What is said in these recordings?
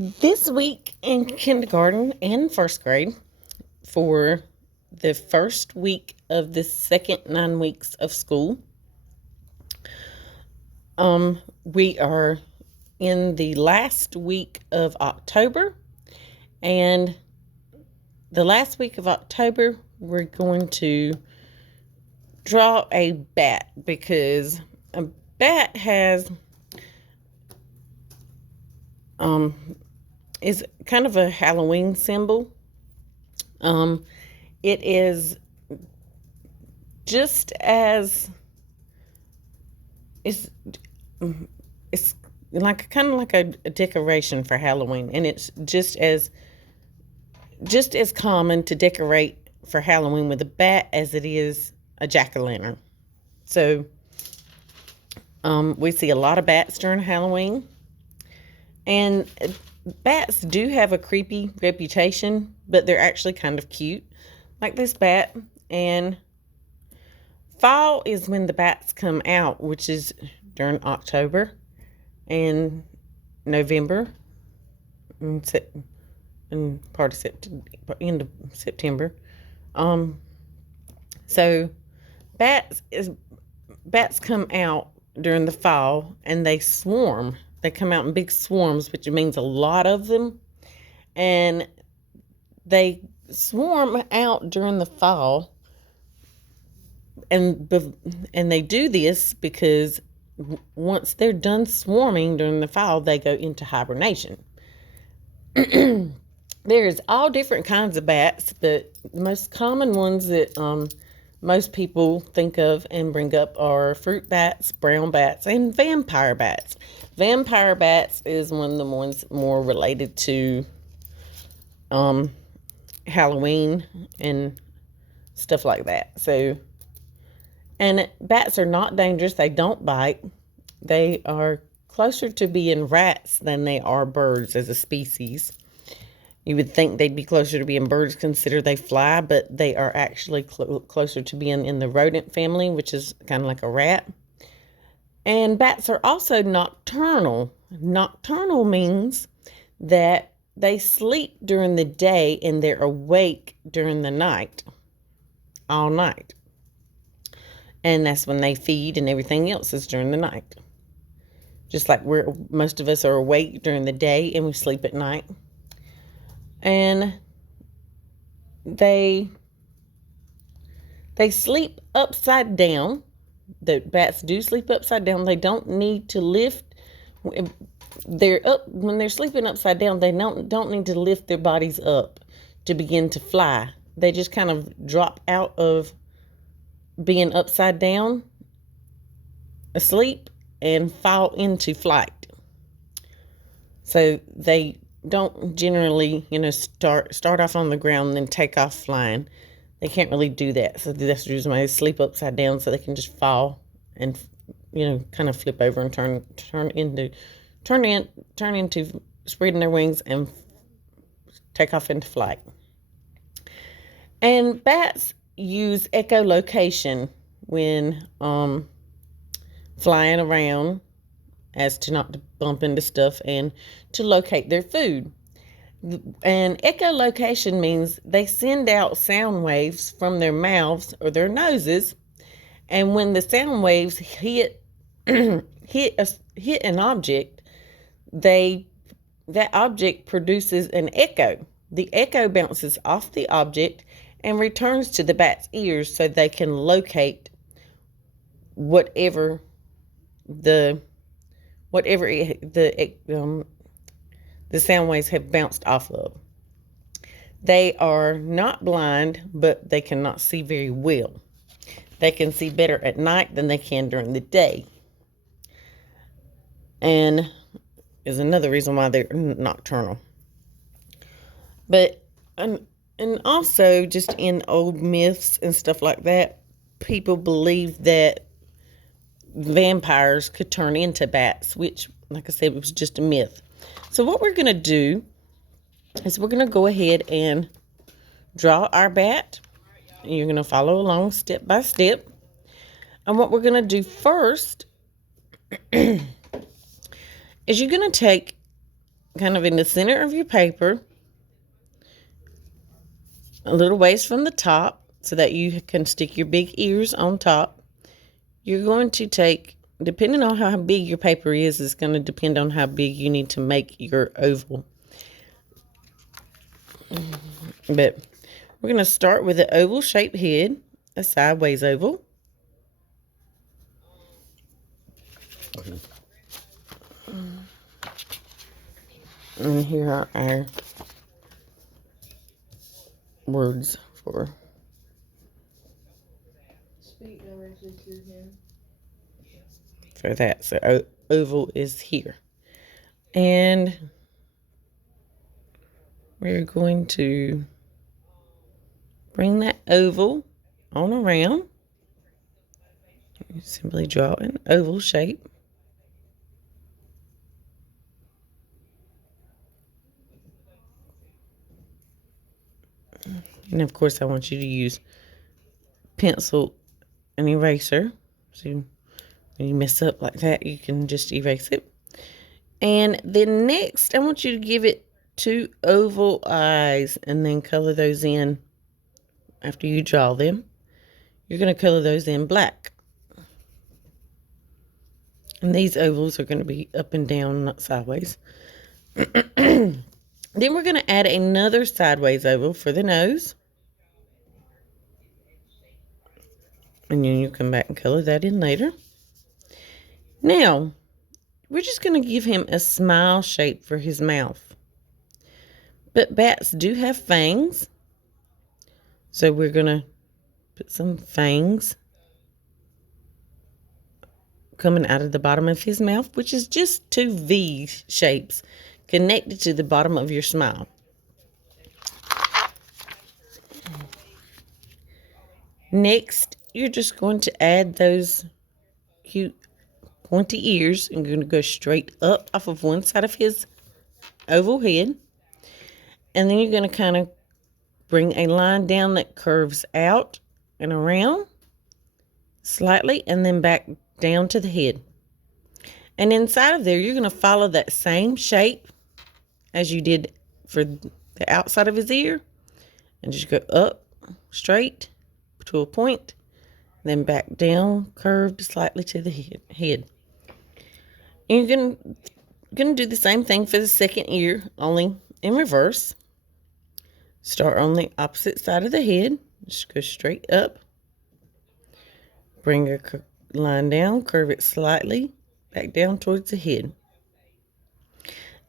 This week in kindergarten and first grade, for the first week of the second 9 weeks of school, we are in the last week of October, and the last week of October, we're going to draw a bat because a bat is kind of a Halloween symbol. It is just as it's like kind of like a decoration for Halloween, and it's just as common to decorate for Halloween with a bat as it is a jack-o'-lantern. So we see a lot of bats during Halloween, and bats do have a creepy reputation, but they're actually kind of cute, like this bat. And fall is when the bats come out, which is during October and November and part of end of September. So bats come out during the fall, and they swarm. They come out in big swarms, which means a lot of them, and they swarm out during the fall. And they do this because once they're done swarming during the fall, they go into hibernation. There's all different kinds of bats, but the most common ones that most people think of and bring up are fruit bats, brown bats, and vampire bats. Vampire bats is one of the ones more related to Halloween and stuff like that. So, and bats are not dangerous. They don't bite. They are closer to being rats than they are birds as a species. You would think they'd be closer to being birds, consider they fly, but they are actually closer to being in the rodent family, which is kind of like a rat. And bats are also nocturnal. Nocturnal means that they sleep during the day and they're awake during the night, all night. And that's when they feed, and everything else is during the night. Just like most of us are awake during the day and we sleep at night. And they sleep upside down. The bats do sleep upside down. They don't need to lift. They're up when they're sleeping upside down. They don't need to lift their bodies up to begin to fly. They just kind of drop out of being upside down, asleep, and fall into flight. So they don't generally, start off on the ground and then take off flying. They can't really do that. So that's the reason why they sleep upside down, so they can just fall and, kind of flip over and turn into spreading their wings and take off into flight. And bats use echolocation when flying around, as to not to bump into stuff and to locate their food. And echolocation means they send out sound waves from their mouths or their noses, and when the sound waves hit an object, that object produces an echo. The echo bounces off the object and returns to the bat's ears, so they can locate whatever the sound waves have bounced off of. They are not blind, but they cannot see very well. They can see better at night than they can during the day. And is another reason why they're nocturnal. But, and also just in old myths and stuff like that, people believe that vampires could turn into bats, which, like I said, was just a myth. So what we're going to do is we're going to go ahead and draw our bat. You're going to follow along step by step. And what we're going to do first is you're going to take kind of in the center of your paper, a little ways from the top so that you can stick your big ears on top. You're going to take, depending on how big your paper is going to depend on how big you need to make your oval. But we're going to start with an oval shaped head, a sideways oval. And here are our words for that. So oval is here. And we're going to bring that oval on around. You simply draw an oval shape. And of course, I want you to use pencil and eraser. So when you mess up like that, you can just erase it. And then next, I want you to give it 2 oval eyes and then color those in after you draw them. You're going to color those in black. And these ovals are going to be up and down, not sideways. Then we're going to add another sideways oval for the nose. And then you come back and color that in later. Now, we're just going to give him a smile shape for his mouth. But bats do have fangs. So we're going to put some fangs coming out of the bottom of his mouth, which is just 2 V shapes connected to the bottom of your smile. Next, you're just going to add those cute pointy ears. And you're going to go straight up off of one side of his oval head. And then you're going to kind of bring a line down that curves out and around slightly and then back down to the head. And inside of there, you're going to follow that same shape as you did for the outside of his ear. And just go up straight to a point, then back down, curved slightly to the head. And you're going to do the same thing for the second ear, only in reverse. Start on the opposite side of the head. Just go straight up. Bring your line down, curve it slightly, back down towards the head.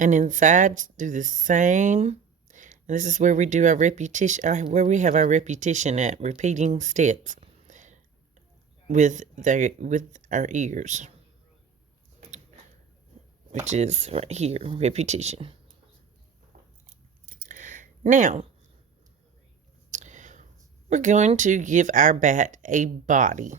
And inside, do the same. And this is where we do our repetition, where we have our repetition at, repeating steps with our ears, which is right here, repetition. Now, we're going to give our bat a body.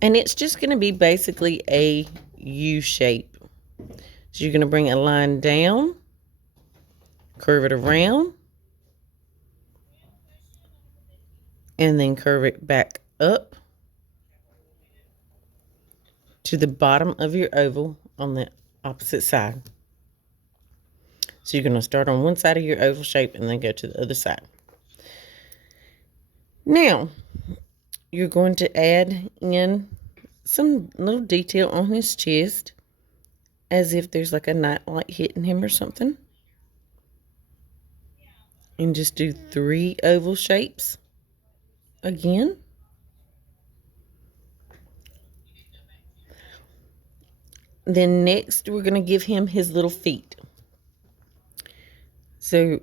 And it's just going to be basically a U shape. So you're going to bring a line down, curve it around, and then curve it back up to the bottom of your oval on the opposite side. So you're going to start on one side of your oval shape and then go to the other side. Now, you're going to add in some little detail on his chest, as if there's like a nightlight hitting him or something. And just do 3 oval shapes again. Then next, we're going to give him his little feet. So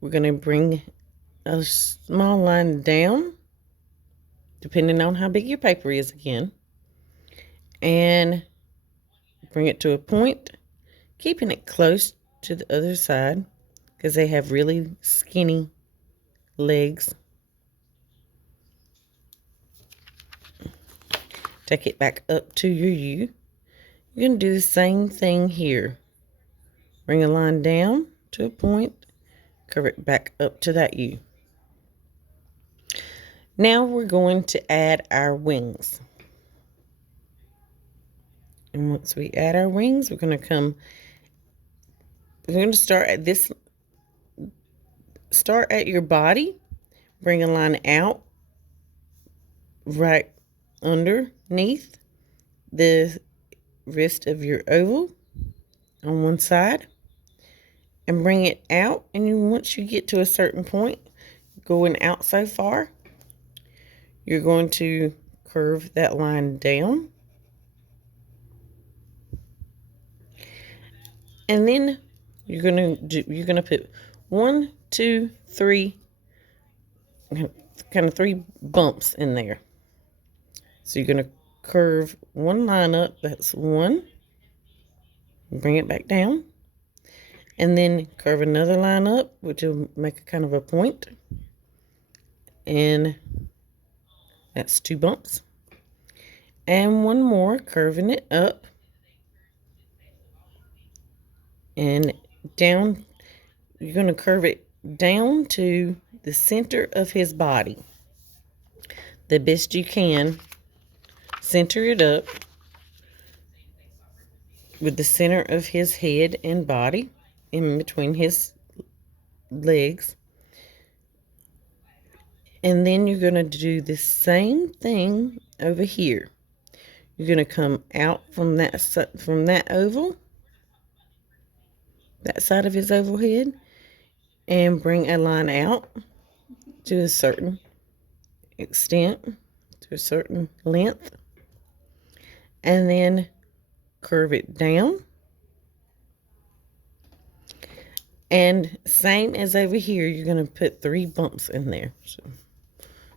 we're going to bring a small line down, depending on how big your paper is again. And bring it to a point, keeping it close to the other side because they have really skinny legs. Take it back up to your U. You're going to do the same thing here. Bring a line down to a point, curve it back up to that U. Now we're going to add our wings. And once we add our wings, we're going to start at your body, bring a line out right underneath the wrist of your oval on one side, and bring it out. And once you get to a certain point, going out so far, you're going to curve that line down. And then you're gonna put 1, 2, 3, kind of 3 bumps in there. So you're gonna curve one line up. That's 1. Bring it back down, and then curve another line up, which will make a kind of a point, and that's 2 bumps, and one more, curving it up and down. You're going to curve it down to the center of his body the best you can. Center it up with the center of his head and body in between his legs. And then you're going to do the same thing over here. You're going to come out from that oval, that side of his oval head, and bring a line out to a certain extent, to a certain length, and then curve it down. And same as over here, you're going to put 3 bumps in there.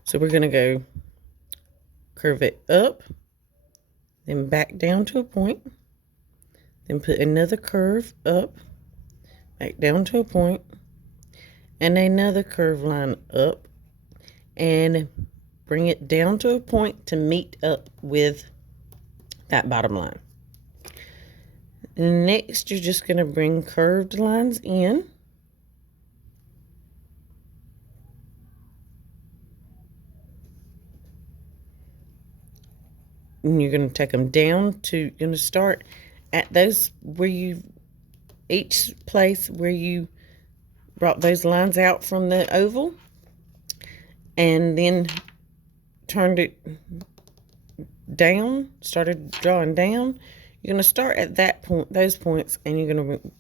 So we're going to go curve it up, then back down to a point, then put another curve up, back down to a point, and another curve line up, and bring it down to a point to meet up with that bottom line. Next, you're just going to bring curved lines in. And you're going to take them down to, you're going to start at those each place where you brought those lines out from the oval, and then turned it down, started drawing down. You're going to start at that point, those points, and you're going to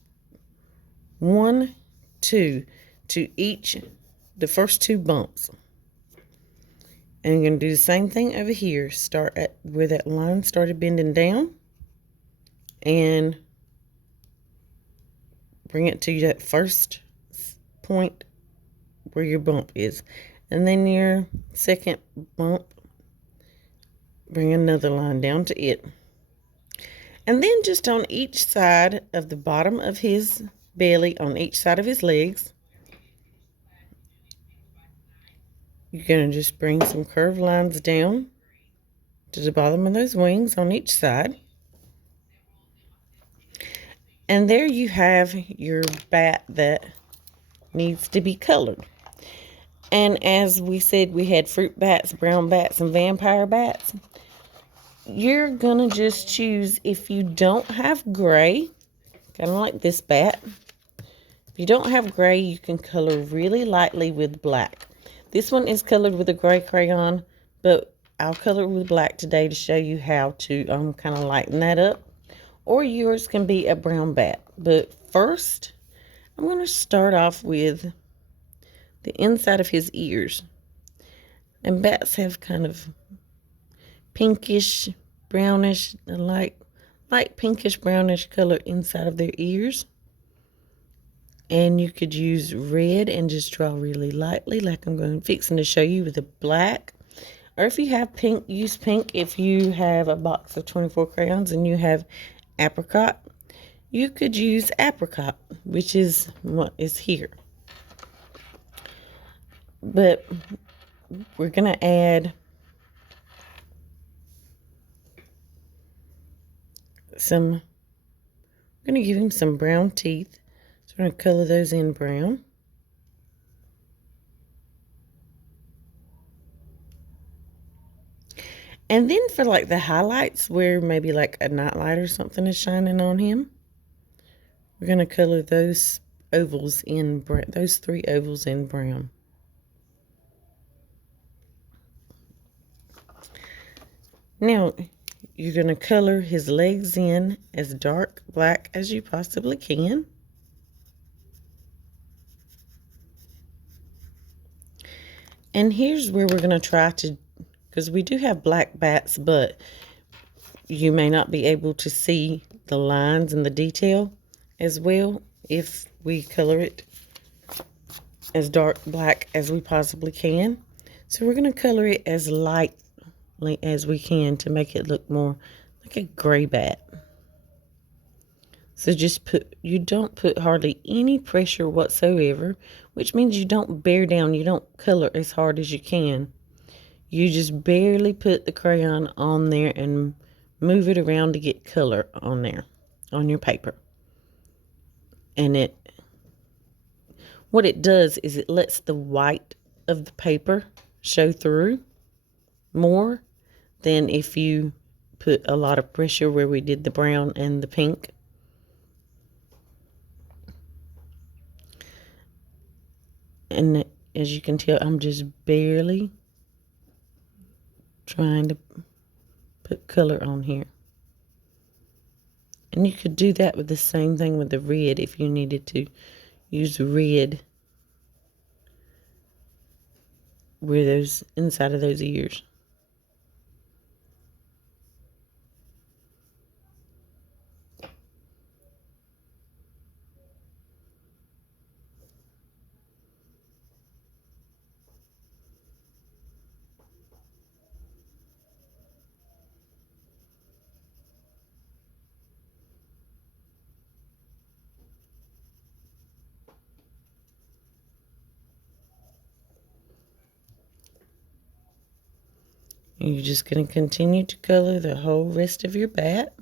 1, 2 to each, the first 2 bumps. And you're going to do the same thing over here. Start at where that line started bending down, and bring it to that first point where your bump is. And then your second bump, bring another line down to it. And then just on each side of the bottom of his belly, on each side of his legs, you're going to just bring some curved lines down to the bottom of those wings on each side. And there you have your bat that needs to be colored. And as we said, we had fruit bats, brown bats, and vampire bats. You're going to just choose, if you don't have gray, kind of like this bat. If you don't have gray, you can color really lightly with black. This one is colored with a gray crayon, but I'll color it with black today to show you how to kind of lighten that up. Or yours can be a brown bat. But first, I'm going to start off with the inside of his ears. And bats have kind of pinkish, brownish, light pinkish, brownish color inside of their ears. And you could use red and just draw really lightly, like I'm fixing to show you with the black. Or if you have pink, use pink. If you have a box of 24 crayons and you have apricot, you could use apricot, which is what is here. But we're going to add I'm going to give him some brown teeth. So we're going to color those in brown. And then for like the highlights where maybe like a nightlight or something is shining on him, we're going to color those ovals in brown, those 3 ovals in brown. Now, you're going to color his legs in as dark black as you possibly can. And here's where we're going to try to, because we do have black bats, but you may not be able to see the lines and the detail as well if we color it as dark black as we possibly can. So we're going to color it as light as we can to make it look more like a gray bat. So you don't put hardly any pressure whatsoever, which means you don't bear down, you don't color as hard as you can. You just barely put the crayon on there and move it around to get color on there, on your paper. And what it does is it lets the white of the paper show through more than if you put a lot of pressure where we did the brown and the pink. And as you can tell, I'm just barely trying to put color on here. And you could do that with the same thing with the red if you needed to use red where those inside of those ears. And you're just going to continue to color the whole rest of your bat.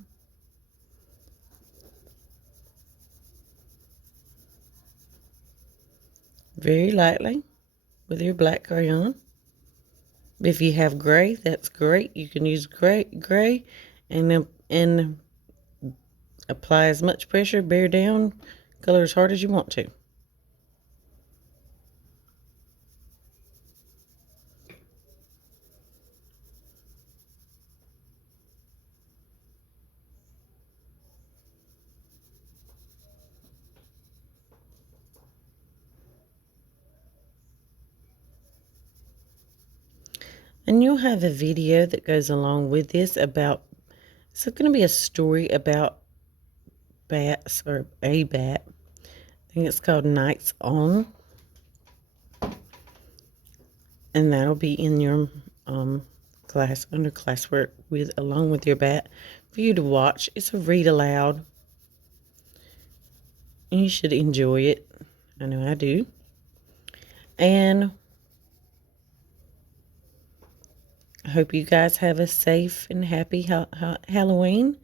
Very lightly with your black crayon. If you have gray, that's great. You can use gray and apply as much pressure, bear down, color as hard as you want to. And you'll have a video that goes along with this about, it's going to be a story about bats, or a bat. I think it's called Nights On. And that'll be in your class, under classwork, along with your bat for you to watch. It's a read aloud. And you should enjoy it. I know I do. And I hope you guys have a safe and happy Halloween.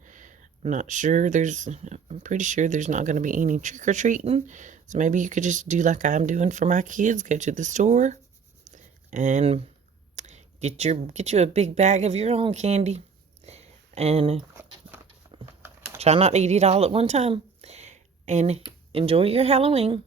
I'm pretty sure there's not going to be any trick-or-treating. So maybe you could just do like I'm doing for my kids. Go to the store and get you a big bag of your own candy. And try not to eat it all at one time. And enjoy your Halloween.